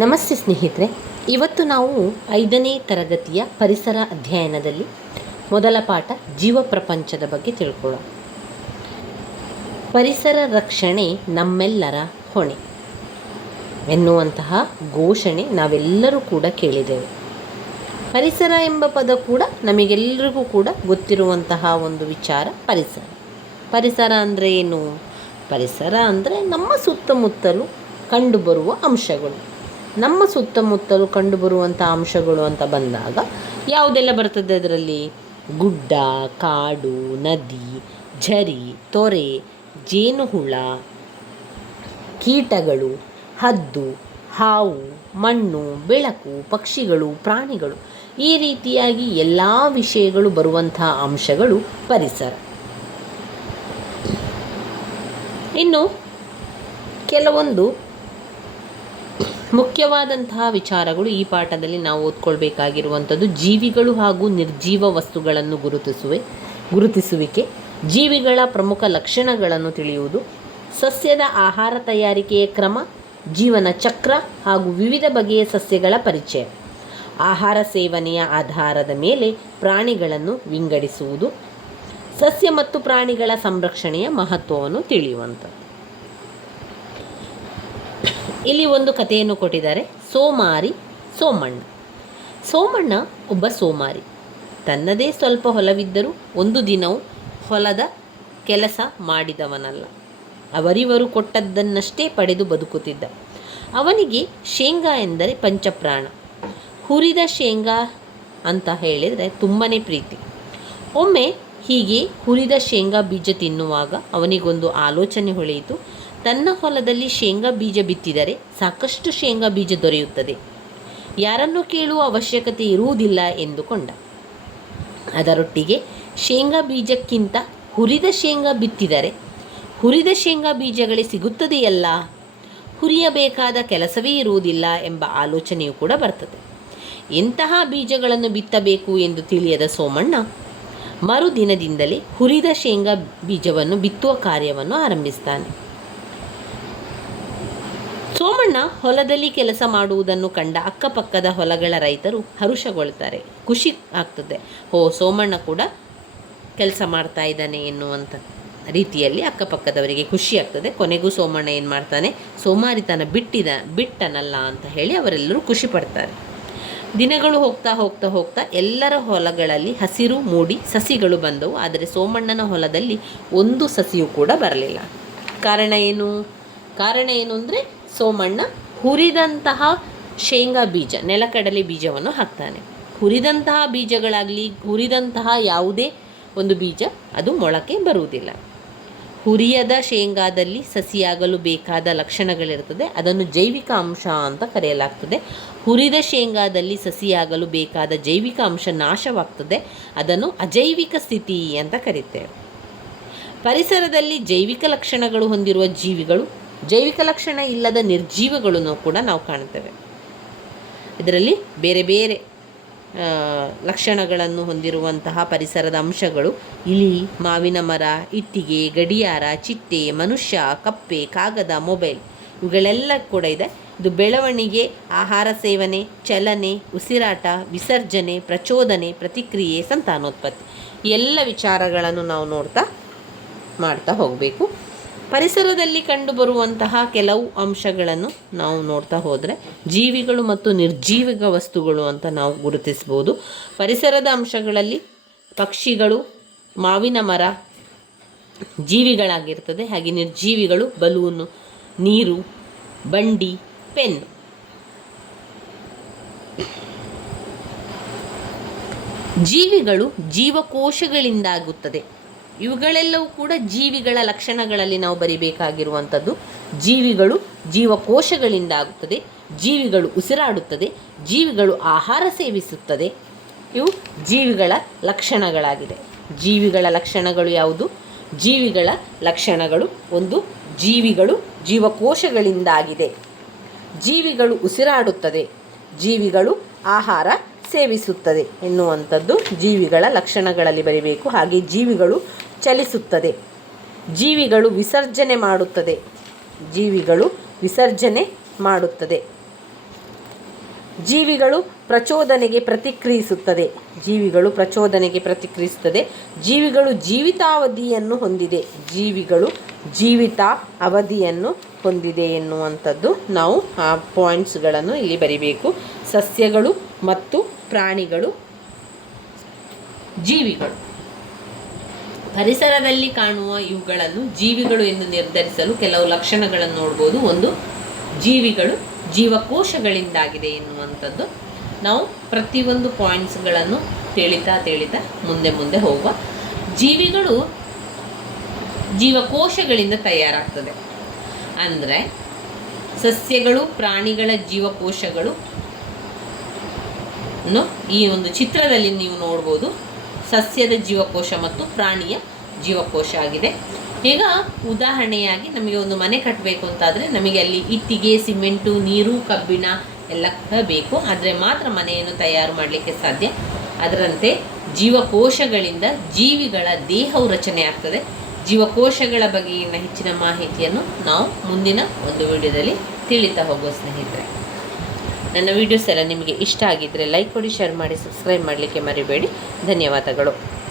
ನಮಸ್ತೆ ಸ್ನೇಹಿತರೆ, ಇವತ್ತು ನಾವು 5ನೇ ತರಗತಿಯ ಪರಿಸರ ಅಧ್ಯಯನದಲ್ಲಿ ಮೊದಲ ಪಾಠ ಜೀವ ಪ್ರಪಂಚದ ಬಗ್ಗೆ ತಿಳ್ಕೊಳ್ಳೋಣ. ಪರಿಸರ ರಕ್ಷಣೆ ನಮ್ಮೆಲ್ಲರ ಹೊಣೆ ಎನ್ನುವಂತಹ ಘೋಷಣೆ ನಾವೆಲ್ಲರೂ ಕೂಡ ಕೇಳಿದ್ದೇವೆ. ಪರಿಸರ ಎಂಬ ಪದ ಕೂಡ ನಮಗೆಲ್ಲರಿಗೂ ಕೂಡ ಗೊತ್ತಿರುವಂತಹ ಒಂದು ವಿಚಾರ. ಪರಿಸರ ಅಂದರೆ ಏನು? ಪರಿಸರ ಅಂದರೆ ನಮ್ಮ ಸುತ್ತಮುತ್ತಲು ಕಂಡುಬರುವ ಅಂಶಗಳು. ನಮ್ಮ ಸುತ್ತಮುತ್ತಲು ಕಂಡುಬರುವಂಥ ಅಂಶಗಳು ಅಂತ ಬಂದಾಗ ಯಾವುದೆಲ್ಲ ಬರ್ತದೆ ಅದರಲ್ಲಿ? ಗುಡ್ಡ, ಕಾಡು, ನದಿ, ಝರಿ, ತೊರೆ, ಜೇನುಹುಳ, ಕೀಟಗಳು, ಹದ್ದು, ಹಾವು, ಮಣ್ಣು, ಬೆಳಕು, ಪಕ್ಷಿಗಳು, ಪ್ರಾಣಿಗಳು, ಈ ರೀತಿಯಾಗಿ ಎಲ್ಲ ವಿಷಯಗಳು ಬರುವಂಥ ಅಂಶಗಳು ಪರಿಸರ. ಇನ್ನು ಕೆಲವೊಂದು ಮುಖ್ಯವಾದಂತಹ ವಿಚಾರಗಳು ಈ ಪಾಠದಲ್ಲಿ ನಾವು ಓದ್ಕೊಳ್ಬೇಕಾಗಿರುವಂಥದ್ದು: ಜೀವಿಗಳು ಹಾಗೂ ನಿರ್ಜೀವ ವಸ್ತುಗಳನ್ನು ಗುರುತಿಸುವಿಕೆ, ಜೀವಿಗಳ ಪ್ರಮುಖ ಲಕ್ಷಣಗಳನ್ನು ತಿಳಿಯುವುದು, ಸಸ್ಯದ ಆಹಾರ ತಯಾರಿಕೆಯ ಕ್ರಮ, ಜೀವನ ಚಕ್ರ ಹಾಗೂ ವಿವಿಧ ಬಗೆಯ ಸಸ್ಯಗಳ ಪರಿಚಯ, ಆಹಾರ ಸೇವನೆಯ ಆಧಾರದ ಮೇಲೆ ಪ್ರಾಣಿಗಳನ್ನು ವಿಂಗಡಿಸುವುದು, ಸಸ್ಯ ಮತ್ತು ಪ್ರಾಣಿಗಳ ಸಂರಕ್ಷಣೆಯ ಮಹತ್ವವನ್ನು ತಿಳಿಯುವಂಥದ್ದು. ಇಲ್ಲಿ ಒಂದು ಕಥೆಯನ್ನು ಕೊಟ್ಟಿದ್ದಾರೆ. ಸೋಮಣ್ಣ ಒಬ್ಬ ಸೋಮಾರಿ. ತನ್ನದೇ ಸ್ವಲ್ಪ ಹೊಲವಿದ್ದರೂ ಒಂದು ದಿನವೂ ಹೊಲದ ಕೆಲಸ ಮಾಡಿದವನಲ್ಲ. ಅವರಿವರು ಕೊಟ್ಟದ್ದನ್ನಷ್ಟೇ ಪಡೆದು ಬದುಕುತ್ತಿದ್ದ. ಅವನಿಗೆ ಶೇಂಗಾ ಎಂದರೆ ಪಂಚಪ್ರಾಣ. ಹುರಿದ ಶೇಂಗಾ ಅಂತ ಹೇಳಿದರೆ ತುಂಬಾ ಪ್ರೀತಿ. ಒಮ್ಮೆ ಹೀಗೆ ಹುರಿದ ಶೇಂಗಾ ಬೀಜ ತಿನ್ನುವಾಗ ಅವನಿಗೊಂದು ಆಲೋಚನೆ ಹೊಳೆಯಿತು. ತನ್ನ ಹೊಲದಲ್ಲಿ ಶೇಂಗಾ ಬೀಜ ಬಿತ್ತಿದರೆ ಸಾಕಷ್ಟು ಶೇಂಗಾ ಬೀಜ ದೊರೆಯುತ್ತದೆ, ಯಾರನ್ನು ಕೇಳುವ ಅವಶ್ಯಕತೆ ಇರುವುದಿಲ್ಲ ಎಂದುಕೊಂಡ. ಅದರೊಟ್ಟಿಗೆ ಶೇಂಗಾ ಬೀಜಕ್ಕಿಂತ ಹುರಿದ ಶೇಂಗಾ ಬಿತ್ತಿದರೆ ಹುರಿದ ಶೇಂಗಾ ಬೀಜಗಳೇ ಸಿಗುತ್ತದೆಯಲ್ಲ, ಹುರಿಯಬೇಕಾದ ಕೆಲಸವೇ ಇರುವುದಿಲ್ಲ ಎಂಬ ಆಲೋಚನೆಯೂ ಕೂಡ ಬರ್ತದೆ. ಎಂತಹ ಬೀಜಗಳನ್ನು ಬಿತ್ತಬೇಕು ಎಂದು ತಿಳಿಯದ ಸೋಮಣ್ಣ ಮರುದಿನದಿಂದಲೇ ಹುರಿದ ಶೇಂಗಾ ಬೀಜವನ್ನು ಬಿತ್ತುವ ಕಾರ್ಯವನ್ನು ಆರಂಭಿಸ್ತಾನೆ. ಸೋಮಣ್ಣ ಹೊಲದಲ್ಲಿ ಕೆಲಸ ಮಾಡುವುದನ್ನು ಕಂಡ ಅಕ್ಕಪಕ್ಕದ ಹೊಲಗಳ ರೈತರು ಹರುಷಗೊಳ್ತಾರೆ, ಖುಷಿ ಆಗ್ತದೆ. ಸೋಮಣ್ಣ ಕೂಡ ಕೆಲಸ ಮಾಡ್ತಾ ಇದ್ದಾನೆ ಎನ್ನುವಂಥ ರೀತಿಯಲ್ಲಿ ಅಕ್ಕಪಕ್ಕದವರಿಗೆ ಖುಷಿ ಆಗ್ತದೆ. ಕೊನೆಗೂ ಸೋಮಣ್ಣ ಏನು ಮಾಡ್ತಾನೆ, ಸೋಮಾರಿತನ ಬಿಟ್ಟನಲ್ಲ ಅಂತ ಹೇಳಿ ಅವರೆಲ್ಲರೂ ಖುಷಿ ಪಡ್ತಾರೆ. ದಿನಗಳು ಹೋಗ್ತಾ ಎಲ್ಲರ ಹೊಲಗಳಲ್ಲಿ ಹಸಿರು ಮೂಡಿ ಸಸಿಗಳು ಬಂದವು. ಆದರೆ ಸೋಮಣ್ಣನ ಹೊಲದಲ್ಲಿ ಒಂದು ಸಸಿಯೂ ಕೂಡ ಬರಲಿಲ್ಲ. ಕಾರಣ ಏನು ಅಂದರೆ ಸೋಮಣ್ಣ ಹುರಿದಂತಹ ಶೇಂಗಾ ಬೀಜ, ನೆಲಕಡಲೆ ಬೀಜವನ್ನು ಹಾಕ್ತಾನೆ. ಹುರಿದಂತಹ ಬೀಜಗಳಾಗಲಿ, ಹುರಿದಂತಹ ಯಾವುದೇ ಒಂದು ಬೀಜ ಅದು ಮೊಳಕೆ ಬರುವುದಿಲ್ಲ. ಹುರಿಯದ ಶೇಂಗಾದಲ್ಲಿ ಸಸಿಯಾಗಲು ಬೇಕಾದ ಲಕ್ಷಣಗಳಿರ್ತದೆ, ಅದನ್ನು ಜೈವಿಕ ಅಂಶ ಅಂತ ಕರೆಯಲಾಗ್ತದೆ. ಹುರಿದ ಶೇಂಗಾದಲ್ಲಿ ಸಸಿಯಾಗಲು ಬೇಕಾದ ಜೈವಿಕ ಅಂಶ ನಾಶವಾಗ್ತದೆ, ಅದನ್ನು ಅಜೈವಿಕ ಸ್ಥಿತಿ ಅಂತ ಕರೀತೇವೆ. ಪರಿಸರದಲ್ಲಿ ಜೈವಿಕ ಲಕ್ಷಣಗಳು ಹೊಂದಿರುವ ಜೀವಿಗಳು, ಜೈವಿಕ ಲಕ್ಷಣ ಇಲ್ಲದ ನಿರ್ಜೀವಗಳನ್ನು ಕೂಡ ನಾವು ಕಾಣ್ತೇವೆ. ಇದರಲ್ಲಿ ಬೇರೆ ಬೇರೆ ಲಕ್ಷಣಗಳನ್ನು ಹೊಂದಿರುವಂತಹ ಪರಿಸರದ ಅಂಶಗಳು: ಇಲಿ, ಮಾವಿನ ಮರ, ಇಟ್ಟಿಗೆ, ಗಡಿಯಾರ, ಚಿಟ್ಟೆ, ಮನುಷ್ಯ, ಕಪ್ಪೆ, ಕಾಗದ, ಮೊಬೈಲ್, ಇವುಗಳೆಲ್ಲ ಕೂಡ ಇದೆ. ಇದು ಬೆಳವಣಿಗೆ, ಆಹಾರ ಸೇವನೆ, ಚಲನೆ, ಉಸಿರಾಟ, ವಿಸರ್ಜನೆ, ಪ್ರಚೋದನೆ, ಪ್ರತಿಕ್ರಿಯೆ, ಸಂತಾನೋತ್ಪತ್ತಿ, ಎಲ್ಲ ವಿಚಾರಗಳನ್ನು ನಾವು ಮಾಡ್ತಾ ಹೋಗಬೇಕು. ಪರಿಸರದಲ್ಲಿ ಕಂಡುಬರುವಂತಹ ಕೆಲವು ಅಂಶಗಳನ್ನು ನಾವು ನೋಡ್ತಾ ಹೋದರೆ ಜೀವಿಗಳು ಮತ್ತು ನಿರ್ಜೀವಿಕ ವಸ್ತುಗಳು ಅಂತ ನಾವು ಗುರುತಿಸ್ಬೋದು. ಪರಿಸರದ ಅಂಶಗಳಲ್ಲಿ ಪಕ್ಷಿಗಳು, ಮಾವಿನ ಮರ ಜೀವಿಗಳಾಗಿರ್ತದೆ. ಹಾಗೆ ನಿರ್ಜೀವಿಗಳು ಬಲೂನು, ನೀರು, ಬಂಡಿ, ಪೆನ್. ಜೀವಿಗಳು ಜೀವಕೋಶಗಳಿಂದಾಗುತ್ತದೆ. ಇವುಗಳೆಲ್ಲವೂ ಕೂಡ ಜೀವಿಗಳ ಲಕ್ಷಣಗಳಲ್ಲಿ ನಾವು ಬರಿಬೇಕಾಗಿರುವಂಥದ್ದು. ಜೀವಿಗಳು ಜೀವಕೋಶಗಳಿಂದ ಆಗುತ್ತದೆ, ಜೀವಿಗಳು ಉಸಿರಾಡುತ್ತದೆ, ಜೀವಿಗಳು ಆಹಾರ ಸೇವಿಸುತ್ತದೆ. ಇವು ಜೀವಿಗಳ ಲಕ್ಷಣಗಳಾಗಿದೆ. ಜೀವಿಗಳ ಲಕ್ಷಣಗಳು ಯಾವುದು? ಜೀವಿಗಳ ಲಕ್ಷಣಗಳು: ಒಂದು, ಜೀವಿಗಳು ಜೀವಕೋಶಗಳಿಂದಾಗಿದೆ, ಜೀವಿಗಳು ಉಸಿರಾಡುತ್ತದೆ, ಜೀವಿಗಳು ಆಹಾರ ಸೇವಿಸುತ್ತದೆ ಎನ್ನುವಂಥದ್ದು ಜೀವಿಗಳ ಲಕ್ಷಣಗಳಲ್ಲಿ ಬರೀಬೇಕು. ಹಾಗೆ ಜೀವಿಗಳು ಚಲಿಸುತ್ತದೆ, ಜೀವಿಗಳು ವಿಸರ್ಜನೆ ಮಾಡುತ್ತದೆ, ಜೀವಿಗಳು ಪ್ರಚೋದನೆಗೆ ಪ್ರತಿಕ್ರಿಯಿಸುತ್ತದೆ. ಜೀವಿಗಳು ಪ್ರಚೋದನೆಗೆ ಪ್ರತಿಕ್ರಿಯಿಸುತ್ತದೆ. ಜೀವಿಗಳು ಜೀವಿತಾವಧಿಯನ್ನು ಹೊಂದಿದೆ. ಜೀವಿಗಳು ಜೀವಿತ ಅವಧಿಯನ್ನು ಹೊಂದಿದೆ ಎನ್ನುವಂಥದ್ದು ನಾವು ಆ ಪಾಯಿಂಟ್ಸ್ಗಳನ್ನು ಇಲ್ಲಿ ಬರಿಬೇಕು. ಸಸ್ಯಗಳು ಮತ್ತು ಪ್ರಾಣಿಗಳು, ಜೀವಿಗಳು. ಪರಿಸರದಲ್ಲಿ ಕಾಣುವ ಇವುಗಳನ್ನು ಜೀವಿಗಳು ಎಂದು ನಿರ್ಧರಿಸಲು ಕೆಲವು ಲಕ್ಷಣಗಳನ್ನು ನೋಡ್ಬೋದು. ಒಂದು, ಜೀವಿಗಳು ಜೀವಕೋಶಗಳಿಂದಾಗಿದೆ ಎನ್ನುವಂಥದ್ದು. ನಾವು ಪ್ರತಿಯೊಂದು ಪಾಯಿಂಟ್ಸ್ಗಳನ್ನು ತಿಳಿತಾ ಮುಂದೆ ಹೋಗುವ. ಜೀವಿಗಳು ಜೀವಕೋಶಗಳಿಂದ ತಯಾರಾಗ್ತದೆ. ಅಂದರೆ ಸಸ್ಯಗಳು, ಪ್ರಾಣಿಗಳ ಜೀವಕೋಶಗಳು ಈ ಒಂದು ಚಿತ್ರದಲ್ಲಿ ನೀವು ನೋಡ್ಬೋದು. ಸಸ್ಯದ ಜೀವಕೋಶ ಮತ್ತು ಪ್ರಾಣಿಯ ಜೀವಕೋಶ ಆಗಿದೆ. ಈಗ ಉದಾಹರಣೆಯಾಗಿ ನಮಗೆ ಒಂದು ಮನೆ ಕಟ್ಟಬೇಕು ಅಂತಾದರೆ ನಮಗೆ ಅಲ್ಲಿ ಇಟ್ಟಿಗೆ, ಸಿಮೆಂಟು, ನೀರು, ಕಬ್ಬಿಣ ಎಲ್ಲ ಬೇಕು. ಆದರೆ ಮಾತ್ರ ಮನೆಯನ್ನು ತಯಾರು ಮಾಡಲಿಕ್ಕೆ ಸಾಧ್ಯ. ಅದರಂತೆ ಜೀವಕೋಶಗಳಿಂದ ಜೀವಿಗಳ ದೇಹವು ರಚನೆ ಆಗ್ತದೆ. ಜೀವಕೋಶಗಳ ಬಗೆಗಿನ ಹೆಚ್ಚಿನ ಮಾಹಿತಿಯನ್ನು ನಾವು ಮುಂದಿನ ಒಂದು ವಿಡಿಯೋದಲ್ಲಿ ತಿಳಿತಾ ಹೋಗುವ ಸ್ನೇಹಿತರೆ. ನನ್ನ ವಿಡಿಯೋಸ್ ಎಲ್ಲ ನಿಮಗೆ ಇಷ್ಟ ಆಗಿದ್ದರೆ ಲೈಕ್ ಕೊಡಿ, ಶೇರ್ ಮಾಡಿ, ಸಬ್ಸ್ಕ್ರೈಬ್ ಮಾಡಲಿಕ್ಕೆ ಮರಿಬೇಡಿ. ಧನ್ಯವಾದಗಳು.